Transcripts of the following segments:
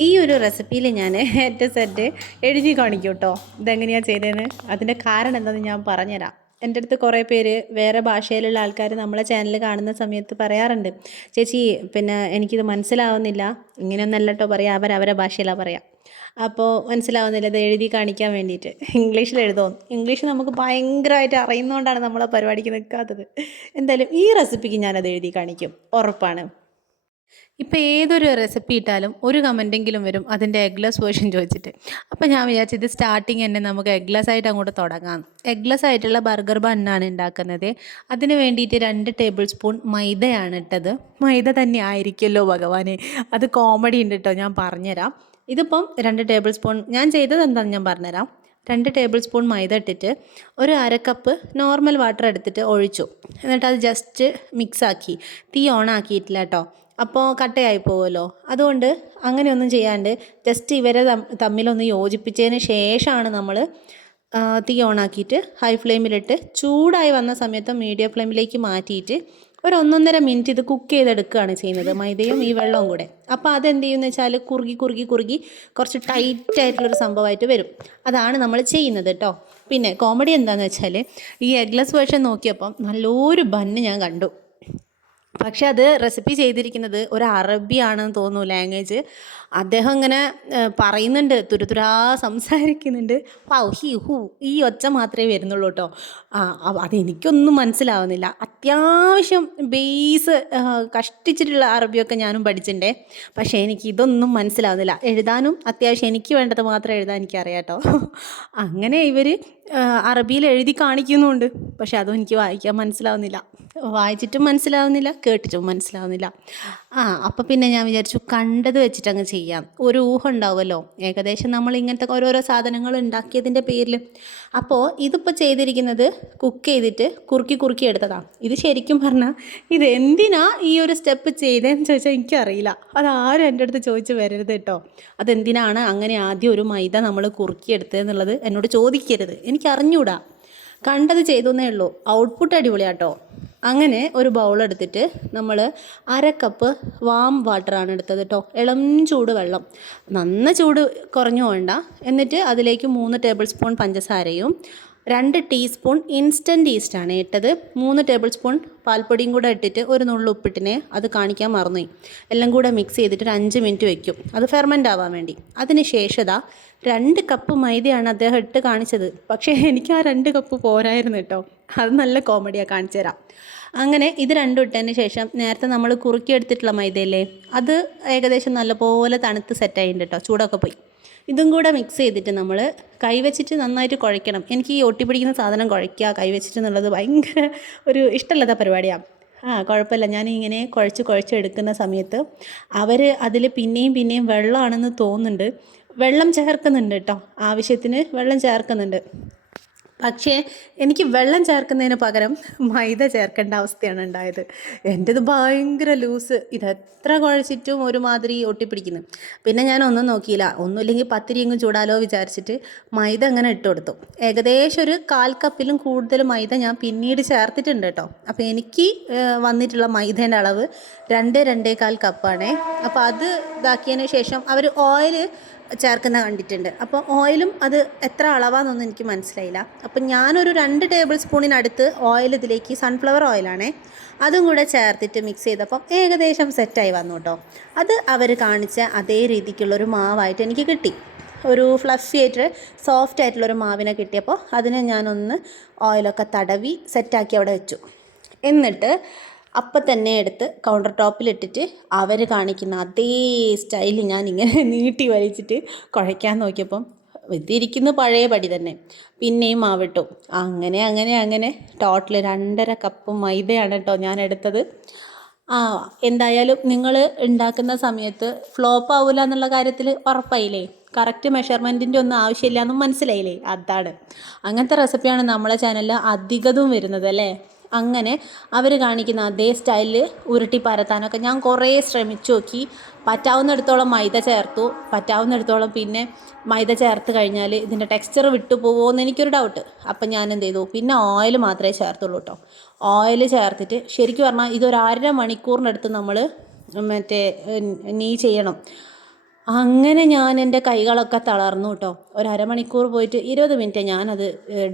ഈ ഒരു റെസിപ്പിയിൽ ഞാൻ ഏറ്റവും സെറ്റ് എഴുതി കാണിക്കും കേട്ടോ ഇതെങ്ങനെയാണ് ചെയ്തതെന്ന് അതിന്റെ കാരണം എന്താണെന്ന് ഞാൻ പറഞ്ഞുതരാം. എന്റെ അടുത്ത് കുറേ പേര് വേറെ ഭാഷയിലുള്ള ആൾക്കാർ നമ്മളെ ചാനൽ കാണുന്ന സമയത്ത് പറയാറുണ്ട്. ചേച്ചി പിന്നെ എനിക്കിത് മനസ്സിലാവുന്നില്ല. ഇങ്ങനെയൊന്നല്ല കേട്ടോ പറയാം. അവർ അവരെ ഭാഷയിലാണ് പറയാം. അപ്പോൾ മനസ്സിലാവുന്നില്ല ഇത് എഴുതി കാണിക്കാൻ വേണ്ടിയിട്ട്. ഇംഗ്ലീഷിൽ എഴുതുമോ ഇംഗ്ലീഷ് നമുക്ക് ഭയങ്കരമായിട്ട് അറിയുന്നതുകൊണ്ടാണ് നമ്മളെ പരിപാടിക്ക് നിൽക്കാത്തത് എന്തായാലും ഈ റെസിപ്പിക്ക് ഞാനത് എഴുതി കാണിക്കും. ഉറപ്പാണ്. ഇപ്പോൾ ഏതൊരു റെസിപ്പി ഇട്ടാലും ഒരു കമന്റെങ്കിലും വരും. അതിന്റെ ഗ്ലാസ് വേർഷൻ ചോദിച്ചിട്ട്. അപ്പോൾ ഞാൻ വിചാരിച്ചു ഇത് സ്റ്റാർട്ടിങ് തന്നെ നമുക്ക് എഗ്ലെസ് ആയിട്ട് അങ്ങോട്ട് തുടങ്ങാം. എഗ്ലെസ് ആയിട്ടുള്ള ബർഗർ ബണ്ണാണ് ഉണ്ടാക്കുന്നത്. അതിന് വേണ്ടിയിട്ട് രണ്ട് ടേബിൾ സ്പൂൺ മൈദയാണ് ഇട്ടത്. മൈദ തന്നെ ആയിരിക്കുമല്ലോ ഭഗവാനെ. അത് കോമഡി ഉണ്ട് കേട്ടോ ഞാൻ പറഞ്ഞുതരാം. ഇതിപ്പം രണ്ട് ടേബിൾ സ്പൂൺ ഞാൻ ചെയ്തത് എന്താണെന്ന് ഞാൻ പറഞ്ഞുതരാം. രണ്ട് ടേബിൾ സ്പൂൺ മൈദ ഇട്ടിട്ട് ഒരു അര കപ്പ് നോർമൽ വാട്ടർ എടുത്തിട്ട് ഒഴിച്ചു. എന്നിട്ട് അത് ജസ്റ്റ് മിക്സ് ആക്കി. തീ ഓൺ ആക്കിയിട്ടില്ല കേട്ടോ അപ്പോൾ കട്ടയായി പോകുമല്ലോ അതുകൊണ്ട് അങ്ങനെയൊന്നും ചെയ്യാണ്ട് ജസ്റ്റ് ഇവരെ തമ്മിലൊന്ന് യോജിപ്പിച്ചതിന് ശേഷമാണ് നമ്മൾ തീ ഓണാക്കിയിട്ട് ഹൈ ഫ്ലെയിമിലിട്ട് ചൂടായി വന്ന സമയത്ത് മീഡിയം ഫ്ലെയിമിലേക്ക് മാറ്റിയിട്ട് ഒരു ഒന്നൊന്നര മിനിറ്റ് ഇത് കുക്ക് ചെയ്തെടുക്കുകയാണ് ചെയ്യുന്നത് മൈദയും ഈ വെള്ളവും കൂടെ. അപ്പോൾ അതെന്ത് ചെയ്യുമെന്ന് വെച്ചാൽ കുറുകി കുറുകി കുറുകി കുറച്ച് ടൈറ്റ് ആയിട്ടുള്ളൊരു സംഭവമായിട്ട് വരും. അതാണ് നമ്മൾ ചെയ്യുന്നത് കേട്ടോ പിന്നെ കോമഡി എന്താണെന്ന് വെച്ചാൽ ഈ എഗ്ലസ് വേർഷൻ നോക്കിയപ്പം നല്ലൊരു ബന്ന് ഞാൻ കണ്ടു. പക്ഷെ അത് റെസിപ്പി ചെയ്തിരിക്കുന്നത് ഒരു അറബിയാണെന്ന് തോന്നുന്നു ലാംഗ്വേജ്. അദ്ദേഹം ഇങ്ങനെ പറയുന്നുണ്ട് തുരുതുരാ സംസാരിക്കുന്നുണ്ട്. ഹി ഹു ഈ ഒച്ച മാത്രമേ വരുന്നുള്ളൂ കേട്ടോ. അതെനിക്കൊന്നും മനസ്സിലാവുന്നില്ല. അത്യാവശ്യം ബേസ് കഷ്ടിച്ചിട്ടുള്ള അറബിയൊക്കെ ഞാനും പഠിച്ചിട്ടുണ്ടേ. പക്ഷേ എനിക്ക് ഇതൊന്നും മനസ്സിലാവുന്നില്ല. എഴുതാനും അത്യാവശ്യം എനിക്ക് വേണ്ടത് മാത്രം എഴുതാൻ എനിക്കറിയാം കേട്ടോ. അങ്ങനെ ഇവർ അറബിയിൽ എഴുതി കാണിക്കുന്നുമുണ്ട്. പക്ഷെ അതും എനിക്ക് വായിക്കാൻ മനസ്സിലാവുന്നില്ല. വായിച്ചിട്ടും മനസ്സിലാവുന്നില്ല കേട്ടിട്ടും? മനസ്സിലാവുന്നില്ല. ആ അപ്പം പിന്നെ ഞാൻ വിചാരിച്ചു കണ്ടത് വെച്ചിട്ട് അങ്ങ് ചെയ്യാം. ഒരു ഊഹം ഉണ്ടാവുമല്ലോ. ഏകദേശം നമ്മൾ ഇങ്ങനത്തെ ഓരോരോ സാധനങ്ങൾ ഉണ്ടാക്കിയതിന്റെ പേരിൽ അപ്പോൾ ഇതിപ്പോൾ ചെയ്തിരിക്കുന്നത് കുക്ക് ചെയ്തിട്ട് കുറുക്കി കുറുക്കി എടുത്തതാണ് ഇത് ശരിക്കും പറഞ്ഞാൽ ഇത് എന്തിനാ ഈ ഒരു സ്റ്റെപ്പ് ചെയ്തതെന്ന് ചോദിച്ചാൽ എനിക്കറിയില്ല. അതാരും എന്റെ അടുത്ത് ചോദിച്ച് വരരുത് കേട്ടോ. അതെന്തിനാണ് അങ്ങനെ ആദ്യം ഒരു മൈദ നമ്മൾ കുറുക്കിയെടുത്തതെന്നുള്ളത് എന്നോട് ചോദിക്കരുത്. എനിക്ക് അറിഞ്ഞൂടാ കണ്ടത് ചെയ്തെന്നേ ഉള്ളൂ. ഔട്ട്പുട്ട് അടിപൊളിയാട്ടോ. അങ്ങനെ ഒരു ബൗൾ എടുത്തിട്ട് നമ്മൾ അര കപ്പ് വാം വാട്ടറാണ് എടുത്തത് കേട്ടോ ഇളം ചൂട് വെള്ളം. നന്ന ചൂട് കുറഞ്ഞു വേണ്ട എന്നിട്ട് അതിലേക്ക് മൂന്ന് ടേബിൾ സ്പൂൺ പഞ്ചസാരയും രണ്ട് ടീസ്പൂൺ ഇൻസ്റ്റന്റ് ഈസ്റ്റാണ് ഇട്ടത്. മൂന്ന് ടേബിൾ സ്പൂൺ പാൽപ്പൊടിയും കൂടെ ഇട്ടിട്ട് ഒരു നുള്ളു ഉപ്പിട്ടിനെ അത് കാണിക്കാൻ മറന്നുപോയി. എല്ലാം കൂടെ മിക്സ് ചെയ്തിട്ട് ഒരു അഞ്ച് മിനിറ്റ് വെക്കും. അത് ഫെർമെന്റ് ആവാൻ വേണ്ടി. അതിന് ശേഷത രണ്ട് കപ്പ് മൈദയാണ് അദ്ദേഹം ഇട്ട് കാണിച്ചത്. പക്ഷേ എനിക്ക് ആ രണ്ട് കപ്പ് പോരായിരുന്നു കേട്ടോ. അത് നല്ല കോമഡിയാണ് കാണിച്ചു തരാം. അങ്ങനെ ഇത് രണ്ടും ഇട്ടതിന് ശേഷം നേരത്തെ നമ്മൾ കുറുക്കിയെടുത്തിട്ടുള്ള മൈദയല്ലേ? അത് ഏകദേശം നല്ലപോലെ തണുത്ത് സെറ്റായിട്ടുണ്ട് കേട്ടോ. ചൂടൊക്കെ പോയി. ഇതും കൂടെ മിക്സ് ചെയ്തിട്ട് നമ്മൾ കൈവച്ചിട്ട് നന്നായിട്ട് കുഴയ്ക്കണം. എനിക്ക് ഈ ഒട്ടിപ്പിടിക്കുന്ന സാധനം കുഴയ്ക്കുക കൈവച്ചിട്ട് എന്നുള്ളത് ഭയങ്കര ഒരു ഇഷ്ടമില്ലാത്ത പരിപാടിയാണ് ആ കുഴപ്പമില്ല. ഞാൻ ഇങ്ങനെ കുഴച്ച് കുഴച്ചെടുക്കുന്ന സമയത്ത് അവർ അതിൽ പിന്നെയും പിന്നെയും വെള്ളമാണെന്ന് തോന്നുന്നുണ്ട്. വെള്ളം ചേർക്കുന്നുണ്ട് കേട്ടോ ആവശ്യത്തിന് വെള്ളം ചേർക്കുന്നുണ്ട്. പക്ഷേ എനിക്ക് വെള്ളം ചേർക്കുന്നതിന് പകരം മൈദ ചേർക്കേണ്ട അവസ്ഥയാണ് ഉണ്ടായത്. എന്റെത് ഭയങ്കര ലൂസ്. എത്ര കുഴച്ചിട്ടും ഒരുമാതിരി ഒട്ടിപ്പിടിക്കുന്നു. പിന്നെ ഞാൻ ഒന്നും നോക്കിയില്ല. ഒന്നുമില്ലെങ്കിൽ പത്തിരി ഇങ്ങ് ചൂടാലോ വിചാരിച്ചിട്ട് മൈദ അങ്ങനെ ഇട്ട് കൊടുത്തു. ഏകദേശം ഒരു കാൽ കപ്പിലും കൂടുതൽ മൈദ ഞാൻ പിന്നീട് ചേർത്തിട്ടുണ്ട് കേട്ടോ. അപ്പോൾ എനിക്ക് വന്നിട്ടുള്ള മൈദേന്റെ അളവ് രണ്ട് രണ്ടേ കാൽ കപ്പാണേ. അപ്പോൾ അത് ഇതാക്കിയതിന് ശേഷം അവർ ഓയിൽ ചേർക്കുന്ന കണ്ടിട്ടുണ്ട്. അപ്പോൾ ഓയിലും അത് എത്ര അളവാണെന്നൊന്നും എനിക്ക് മനസ്സിലായില്ല. അപ്പം ഞാനൊരു രണ്ട് ടേബിൾ സ്പൂണിനടുത്ത് ഓയിൽ ഇതിലേക്ക് സൺഫ്ലവർ ഓയിലാണേ അതും കൂടെ ചേർത്തിട്ട് മിക്സ് ചെയ്തപ്പം ഏകദേശം സെറ്റായി വന്നു കേട്ടോ അത് അവർ കാണിച്ച അതേ രീതിക്കുള്ളൊരു മാവായിട്ട് എനിക്ക് കിട്ടി. ഒരു ഫ്ലഫി ആയിട്ട് സോഫ്റ്റ് ആയിട്ടുള്ളൊരു മാവിനെ കിട്ടിയപ്പോൾ അതിനെ ഞാനൊന്ന് ഓയിലൊക്കെ തടവി സെറ്റാക്കി അവിടെ വെച്ചു. എന്നിട്ട് അപ്പം തന്നെ എടുത്ത് കൗണ്ടർ ടോപ്പിലിട്ടിട്ട് അവർ കാണിക്കുന്ന അതേ സ്റ്റൈൽ ഞാൻ ഇങ്ങനെ നീട്ടി വലിച്ചിട്ട് കുഴയ്ക്കാൻ നോക്കിയപ്പം ഇതിരിക്കുന്ന പഴയ പടി തന്നെ. പിന്നെയും ആവട്ടു അങ്ങനെ അങ്ങനെ അങ്ങനെ ടോട്ടൽ രണ്ടര കപ്പ് മൈദയാണ് കേട്ടോ ഞാൻ എടുത്തത്. ആ എന്തായാലും നിങ്ങൾ ഉണ്ടാക്കുന്ന സമയത്ത് ഫ്ലോപ്പ് ആവില്ല എന്നുള്ള കാര്യത്തിൽ ഉറപ്പായില്ലേ? കറക്റ്റ് മെഷർമെന്റിന്റെ ഒന്നും ആവശ്യമില്ല എന്നും മനസ്സിലായില്ലേ? അതാണ്. അങ്ങനത്തെ റെസിപ്പിയാണ് നമ്മളെ ചാനലിൽ അധികതും വരുന്നത് അല്ലേ? അങ്ങനെ അവർ കാണിക്കുന്ന അതേ സ്റ്റൈലിൽ ഉരുട്ടി പരത്താനൊക്കെ ഞാൻ കുറേ ശ്രമിച്ചു നോക്കി. പറ്റാവുന്നിടത്തോളം മൈദ ചേർത്തു. പറ്റാവുന്നിടത്തോളം പിന്നെ മൈദ ചേർത്ത് കഴിഞ്ഞാൽ ഇതിന്റെ ടെക്സ്ചർ വിട്ടു പോകുമോ എന്ന് എനിക്കൊരു ഡൗട്ട് അപ്പം ഞാൻ എന്ത് ചെയ്തു പിന്നെ ഓയിൽ മാത്രമേ ചേർത്തുള്ളൂ കേട്ടോ ഓയിൽ ചേർത്തിട്ട് ശരിക്കും പറഞ്ഞാൽ ഇതൊരു അര മണിക്കൂറിനടുത്ത് നമ്മൾ മറ്റേ നീ ചെയ്യണം. അങ്ങനെ ഞാൻ എന്റെ കൈകളൊക്കെ തളർന്നു കേട്ടോ. ഒരു പോയിട്ട് ഇരുപത് മിനിറ്റ് ഞാനത്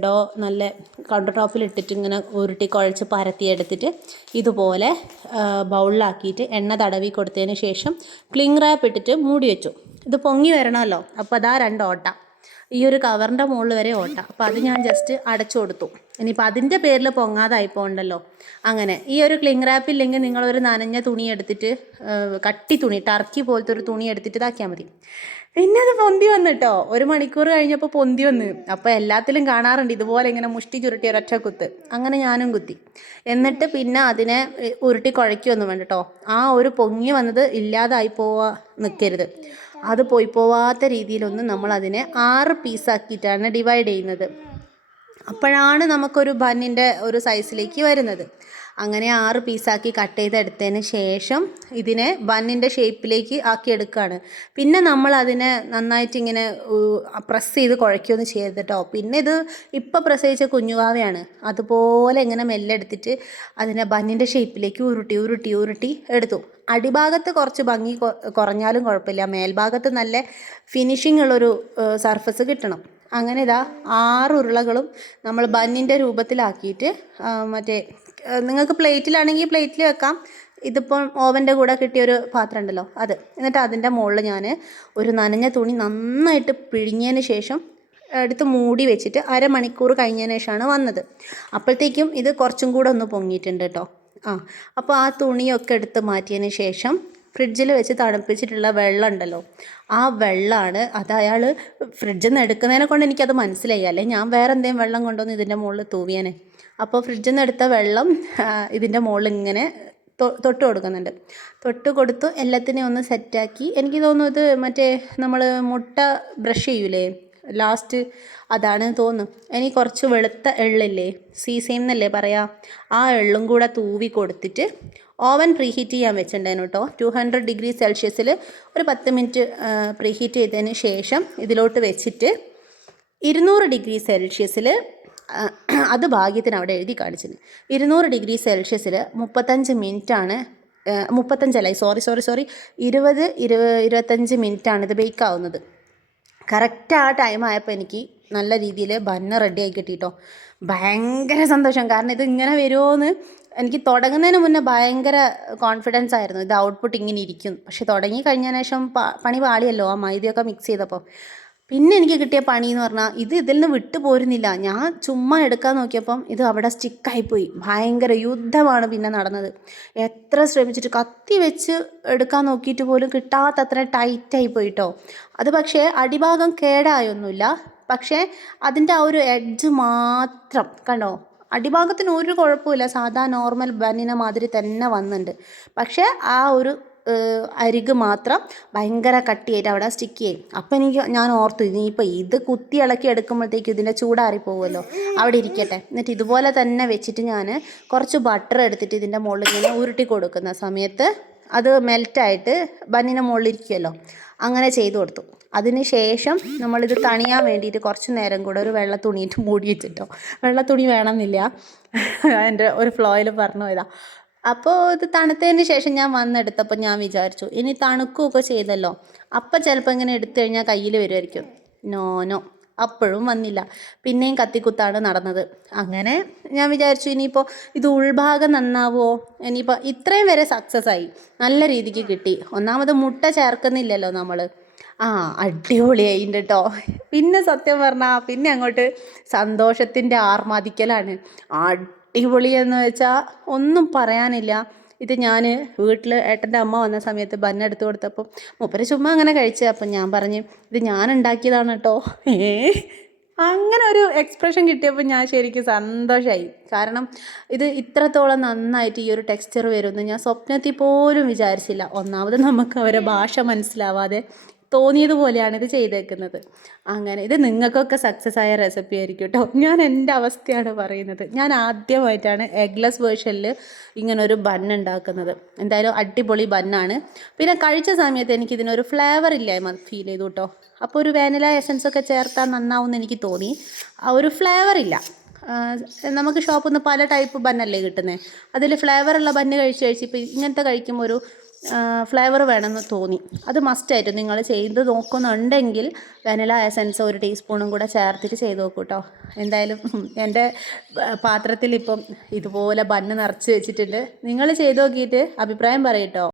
ഡോ നല്ല കൗണ്ടർ ടോപ്പിൽ ഇട്ടിട്ട് ഇങ്ങനെ ഉരുട്ടി കുഴച്ച് പരത്തിയെടുത്തിട്ട് ഇതുപോലെ ബൗളിലാക്കിയിട്ട് എണ്ണ തടവി കൊടുത്തതിന് ശേഷം ക്ലിങ് റാപ്പ് ഇട്ടിട്ട് മൂടി വെച്ചു. ഇത് പൊങ്ങി വരണമല്ലോ. അപ്പോൾ അതാ രണ്ട് ഈ ഒരു കവറിന്റെ മുകളിൽ വരെ ഓട്ട. അപ്പോൾ അത് ഞാൻ ജസ്റ്റ് അടച്ചു കൊടുത്തു. ഇനിയിപ്പോൾ അതിന്റെ പേരിൽ പൊങ്ങാതായി പോകണ്ടല്ലോ. അങ്ങനെ ഈ ഒരു ക്ലിങ് റാപ്പ് ഇല്ലെങ്കിൽ നിങ്ങളൊരു നനഞ്ഞ തുണി എടുത്തിട്ട് കട്ടി തുണി ടർക്കി പോലത്തെ ഒരു തുണി എടുത്തിട്ട് ഇതാക്കിയാൽ മതി. പിന്നെ അത് പൊന്തി വന്നു കേട്ടോ ഒരു മണിക്കൂർ കഴിഞ്ഞപ്പോൾ പൊന്തി വന്ന്. അപ്പോൾ എല്ലാത്തിലും കാണാറുണ്ട്. ഇതുപോലെ ഇങ്ങനെ മുഷ്ടി ചുരുട്ടി ഒരൊറ്റ കുത്ത്. അങ്ങനെ ഞാനും കുത്തി. എന്നിട്ട് പിന്നെ അതിനെ ഉരുട്ടി കുഴയ്ക്കൊന്നും വേണ്ട കേട്ടോ ആ ഒരു പൊങ്ങി വന്നത് ഇല്ലാതായി പോവാ നിൽക്കരുത് അത് പോയി പോവാത്ത രീതിയിലൊന്ന് നമ്മൾ അതിനെ ആറ് പീസാക്കിയിട്ടാണ് ഡിവൈഡ് ചെയ്യുന്നത്. അപ്പോഴാണ് നമുക്കൊരു ബന്നിന്റെ ഒരു സൈസിലേക്ക് വരുന്നത്. അങ്ങനെ ആറ് പീസാക്കി കട്ട് ചെയ്തെടുത്തതിന് ശേഷം ഇതിനെ ബണ്ണിന്റെ ഷേപ്പിലേക്ക് ആക്കി എടുക്കുകയാണ് പിന്നെ നമ്മൾ അതിനെ നന്നായിട്ട് ഇങ്ങനെ പ്രസ് ചെയ്ത് കുഴയ്ക്കുകയൊന്നും ചെയ്യരുത് കേട്ടോ. പിന്നെ ഇത് ഇപ്പം ചെയ്ത കുഞ്ഞുവാവയാണ്. അതുപോലെ ഇങ്ങനെ മെല്ലെ എടുത്തിട്ട് അതിനെ ബണ്ണിന്റെ ഷേപ്പിലേക്ക് ഉരുട്ടി ഉരുട്ടി ഉരുട്ടി എടുത്തു. അടിഭാഗത്ത് കുറച്ച് ഭംഗി കുറഞ്ഞാലും കുഴപ്പമില്ല. മേൽഭാഗത്ത് നല്ല ഫിനിഷിംഗ് ഉള്ളൊരു സർഫസ് കിട്ടണം. അങ്ങനെ ഇതാ ആറ് ഉരുളകളും നമ്മൾ ബന്നിന്റെ രൂപത്തിലാക്കിയിട്ട് മറ്റേ നിങ്ങൾക്ക് പ്ലേറ്റിലാണെങ്കിൽ പ്ലേറ്റിൽ വെക്കാം. ഇതിപ്പം ഓവന്റെ കൂടെ കിട്ടിയൊരു പാത്രം ഉണ്ടല്ലോ അത്. എന്നിട്ട് അതിന്റെ മുകളിൽ ഞാൻ ഒരു നനഞ്ഞ തുണി നന്നായിട്ട് പിഴിഞ്ഞതിന് ശേഷം എടുത്ത് മൂടി വെച്ചിട്ട് അരമണിക്കൂർ കഴിഞ്ഞതിന് ശേഷമാണ് വന്നത്. അപ്പോഴത്തേക്കും ഇത് കുറച്ചും കൂടെ ഒന്ന് പൊങ്ങിയിട്ടുണ്ട് കേട്ടോ. ആ അപ്പോൾ ആ തുണിയൊക്കെ എടുത്ത് മാറ്റിയതിന് ശേഷം ഫ്രിഡ്ജിൽ വെച്ച് തണുപ്പിച്ചിട്ടുള്ള വെള്ളം ഉണ്ടല്ലോ ആ വെള്ളമാണ് അത് അയാൾ ഫ്രിഡ്ജിൽ നിന്ന് എടുക്കുന്നതിനെ കൊണ്ട് എനിക്കത് മനസ്സിലായി. അല്ലേ ഞാൻ വേറെ എന്തെങ്കിലും വെള്ളം കൊണ്ടുവന്ന് ഇതിന്റെ മുകളിൽ തൂവിയാനെ. അപ്പോൾ ഫ്രിഡ്ജിൽ നിന്ന് എടുത്ത വെള്ളം ഇതിന്റെ മുകളിൽ ഇങ്ങനെ തൊട്ട് കൊടുക്കുന്നുണ്ട്. തൊട്ട് കൊടുത്തു എല്ലാത്തിനെയും ഒന്ന് സെറ്റാക്കി എനിക്ക് തോന്നുന്നു ഇത് മറ്റേ നമ്മൾ മുട്ട ബ്രഷ് ചെയ്യൂലേ? ലാസ്റ്റ് അതാണ് തോന്നുന്നു. ഇനി കുറച്ച് വെളുത്ത എള്ളില്ലേ? സീസയും എന്നല്ലേ പറയാ? ആ എള്ളും കൂടെ തൂവി കൊടുത്തിട്ട് ഓവൻ പ്രീഹീറ്റ് ചെയ്യാൻ വെച്ചിട്ടുണ്ടായിരുന്നു കേട്ടോ. ടു ഹൺഡ്രഡ് ഡിഗ്രി സെൽഷ്യസിൽ ഒരു പത്ത് മിനിറ്റ് പ്രീഹീറ്റ് ചെയ്തതിന് ശേഷം ഇതിലോട്ട് വെച്ചിട്ട് ഇരുന്നൂറ് ഡിഗ്രി സെൽഷ്യസിൽ അത് ഭാഗ്യത്തിന് അവിടെ എഴുതി കാണിച്ചിന് ഇരുന്നൂറ് ഡിഗ്രി സെൽഷ്യസിൽ മുപ്പത്തഞ്ച് മിനിറ്റാണ് മുപ്പത്തഞ്ചല്ല സോറി സോറി സോറി ഇരുപത് ഇരുപ ഇരുപത്തഞ്ച് മിനിറ്റാണ് ഇത് ബേക്ക് ആവുന്നത്. കറക്റ്റ് ആ ടൈം ആയപ്പോൾ എനിക്ക് നല്ല രീതിയിൽ ബന്ന് റെഡി ആയി കിട്ടിയിട്ടോ ഭയങ്കര സന്തോഷം. കാരണം ഇത് ഇങ്ങനെ വരുമോയെന്ന് എനിക്ക് തുടങ്ങുന്നതിന് മുന്നേ ഭയങ്കര കോൺഫിഡൻസ് ആയിരുന്നു. ഇത് ഔട്ട്പുട്ട് ഇങ്ങനെ ഇരിക്കും. പക്ഷെ തുടങ്ങി കഴിഞ്ഞതിന് ശേഷം പണി പാളിയല്ലോ ആ മൈദയൊക്കെ മിക്സ് ചെയ്തപ്പോൾ പിന്നെ എനിക്ക് കിട്ടിയ പണി എന്ന് പറഞ്ഞാൽ ഇത് ഇതിൽ നിന്ന് വിട്ടു പോരുന്നില്ല. ഞാൻ ചുമ്മാ എടുക്കാൻ നോക്കിയപ്പം ഇത് അവിടെ സ്റ്റിക്കായിപ്പോയി. ഭയങ്കര യുദ്ധമാണ് പിന്നെ നടന്നത്. എത്ര ശ്രമിച്ചിട്ട് കത്തി വെച്ച് എടുക്കാൻ നോക്കിയിട്ട് പോലും കിട്ടാത്തത്ര ടൈറ്റായി പോയിട്ടോ അത് പക്ഷേ അടിഭാഗം കേടായൊന്നുമില്ല. പക്ഷേ അതിന്റെ ആ ഒരു എഡ്ജ് മാത്രം കണ്ടോ? അടിഭാഗത്തിന് ഒരു കുഴപ്പമില്ല സാധാ നോർമൽ ബനിന മാതിരി തന്നെ വന്നിട്ടുണ്ട്. പക്ഷേ ആ ഒരു അരിക് മാത്രം ഭയങ്കര കട്ടിയായിട്ട് അവിടെ സ്റ്റിക്ക് ചെയ്യും. അപ്പം എനിക്ക് ഞാൻ ഓർത്തു ഇനിയിപ്പോൾ ഇത് കുത്തി ഇളക്കി എടുക്കുമ്പോഴത്തേക്കും ഇതിന്റെ ചൂടാറി പോകുമല്ലോ. അവിടെ ഇരിക്കട്ടെ. എന്നിട്ട് ഇതുപോലെ തന്നെ വെച്ചിട്ട് ഞാൻ കുറച്ച് ബട്ടർ എടുത്തിട്ട് ഇതിന്റെ മുകളിൽ ഇങ്ങനെ ഉരുട്ടി കൊടുക്കുന്ന സമയത്ത് അത് മെൽറ്റായിട്ട് ബന്നിന്റെ മുകളിൽ ഇരിക്കുമല്ലോ അങ്ങനെ ചെയ്തു കൊടുത്തു. അതിന് ശേഷം നമ്മളിത് തണിയാൻ വേണ്ടിയിട്ട് കുറച്ച് നേരം കൂടെ ഒരു വെള്ള തുണിയിട്ട് മൂടി വെച്ചിട്ടോ. വെള്ള തുണി വേണമെന്നില്ല. എന്റെ ഒരു ഫ്ലോയിൽ പറഞ്ഞു പോയതാ. അപ്പോൾ ഇത് തണുത്തതിന് ശേഷം ഞാൻ വന്നെടുത്തപ്പോൾ ഞാൻ വിചാരിച്ചു ഇനി തണുക്കുകയൊക്കെ ചെയ്തല്ലോ. അപ്പം ചിലപ്പോൾ ഇങ്ങനെ എടുത്തു കഴിഞ്ഞാൽ കയ്യിൽ വരുമായിരിക്കും നോ നോ. അപ്പോഴും വന്നില്ല. പിന്നെയും കത്തിക്കുത്താണ് നടന്നത്. അങ്ങനെ ഞാൻ വിചാരിച്ചു ഇനിയിപ്പോൾ ഇത് ഉൾഭാഗം നന്നാവുമോ ഇനിയിപ്പോൾ ഇത്രയും വരെ സക്സസ് ആയി. നല്ല രീതിക്ക് കിട്ടി. ഒന്നാമത് മുട്ട ചേർക്കുന്നില്ലല്ലോ നമ്മൾ ആ അടിപൊളിയായിട്ടുണ്ട് കേട്ടോ പിന്നെ സത്യം പറഞ്ഞാൽ പിന്നെ അങ്ങോട്ട് സന്തോഷത്തിന്റെ ആർമാദിക്കലാണ്. അടിപൊളി എന്ന് വെച്ചാൽ ഒന്നും പറയാനില്ല. ഇത് ഞാൻ വീട്ടിൽ ഏട്ടന്റെ അമ്മ വന്ന സമയത്ത് ബന്ന എടുത്തു കൊടുത്തപ്പം മൂപ്പര് ചുമ്മാ അങ്ങനെ കഴിച്ചു. അപ്പം ഞാൻ പറഞ്ഞു ഇത് ഞാൻ ഉണ്ടാക്കിയതാണ് കേട്ടോ ഏ? അങ്ങനെ ഒരു എക്സ്പ്രഷൻ കിട്ടിയപ്പോൾ ഞാൻ ശരിക്കും സന്തോഷമായി കാരണം ഇത് ഇത്രത്തോളം നന്നായിട്ട് ഈ ഒരു ടെക്സ്ചർ വരുമെന്ന് ഞാൻ സ്വപ്നത്തിൽ പോലും വിചാരിച്ചില്ല. ഒന്നാമത് നമുക്ക് അവരെ ഭാഷ മനസ്സിലാവാതെ തോന്നിയതുപോലെയാണ് ഇത് ചെയ്തേക്കുന്നത്. അങ്ങനെ ഇത് നിങ്ങൾക്കൊക്കെ സക്സസ് ആയ റെസിപ്പി ആയിരിക്കും കേട്ടോ ഞാൻ എന്റെ അവസ്ഥയാണ് പറയുന്നത്. ഞാൻ ആദ്യമായിട്ടാണ് എഗ്ലെസ് വേർഷനിൽ ഇങ്ങനെ ഒരു ബൺ ഉണ്ടാക്കുന്നത്. എന്തായാലും അടിപൊളി ബണ്ണാണ് പിന്നെ കഴിച്ച സമയത്ത് എനിക്ക് ഇതിനൊരു ഫ്ലേവർ ഇല്ലായ്മ ഫീൽ ചെയ്തു കേട്ടോ അപ്പോൾ ഒരു വാനില എസൻസ് ഒക്കെ ചേർത്താൽ നന്നാവും എന്ന് എനിക്ക് തോന്നി. ആ ഒരു ഫ്ലേവർ ഇല്ല. നമുക്ക് ഷോപ്പിൽ നിന്ന് പല ടൈപ്പ് ബണ്ണല്ലേ കിട്ടുന്നത് അതിൽ ഫ്ലേവറുള്ള ബണ്ണ് കഴിച്ച് കഴിച്ച് ഇപ്പോൾ ഇങ്ങനത്തെ കഴിക്കുമ്പോൾ ഒരു ഫ്ലേവർ വേണമെന്ന് തോന്നി. അത് മസ്റ്റായിട്ട് നിങ്ങൾ ചെയ്ത് നോക്കുന്നുണ്ടെങ്കിൽ വെനില എസൻസ് ഒരു ടീസ്പൂണും കൂടെ ചേർത്തിട്ട് ചെയ്ത് നോക്കൂ കേട്ടോ എന്തായാലും എന്റെ പാത്രത്തിൽ ഇപ്പം ഇതുപോലെ ബണ്ണ് നിറച്ച് വെച്ചിട്ടുണ്ട്. നിങ്ങൾ ചെയ്ത് നോക്കിയിട്ട് അഭിപ്രായം പറയട്ടോ